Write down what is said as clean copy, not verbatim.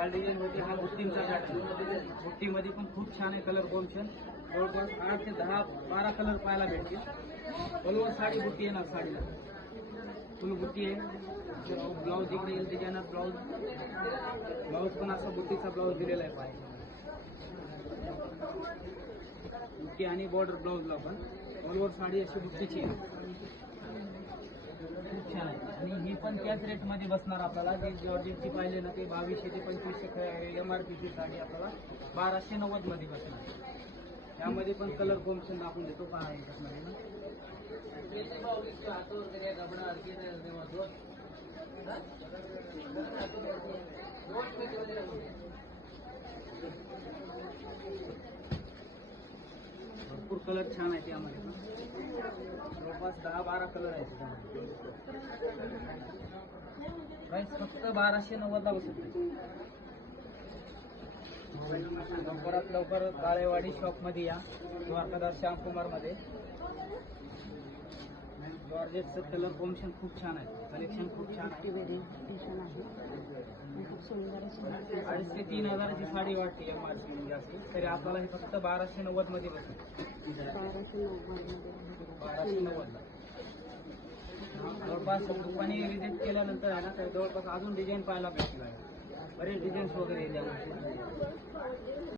शाल डिझाईन होती हा बुट्टींचा पॅटर्न. बुट्टीमध्ये पण खूप छान आहे कलर कॉम्बिनेशन. जवळपास 8 ते 10-12 कलर पाहायला भेटतील. ऑलवर साडी बुट्टी येणार साडीला. फुल बुट्टी आहे. ब्लाऊज इकडे येईल डिझायनर ब्लाऊज पण असा बुट्टीचा ब्लाऊज दिलेला आहे पाहिजे. बुट्टी आणि बॉर्डर ब्लाऊजला पण ऑलवर साडी अशी बुट्टीची आहे. खूप छान आहे. आणि ही पण त्याच रेटमध्ये बसणार आपल्याला. जे जॉर्जेटची पाहिजे ना ते 2200 ते 2500 MRPची साडी आपल्याला 1290 मध्ये बसणार. त्यामध्ये पण कलर कॉम्बिनेशन दाखवून देतो पहा बसणार ना. भरपूर कलर छान आहे त्यामध्ये पण. जवळपास 10-12 कलर आहेत त्यामध्ये. प्राइस फक्त 1290 ला बसत. लवकरात लवकर काळेवाडी शॉप मध्ये या, द्वारकादास श्यामकुमार मध्ये. जॉर्जेटचं कलर कॉम्बिनेशन खूप छान आहे. कलेक्शन खूप छान आहे. 2,500 ते 3,000ची साडी वाटते MRP म्हणजे अशी. तरी आपल्याला हे फक्त 1290 मध्ये बसेल. 1290 ला. जवळपास दुकानी विजिट केल्यानंतर आहे ना तर जवळपास अजून डिझाईन पाहायला भेटला आहे. बरेच डिझाईन्स वगैरे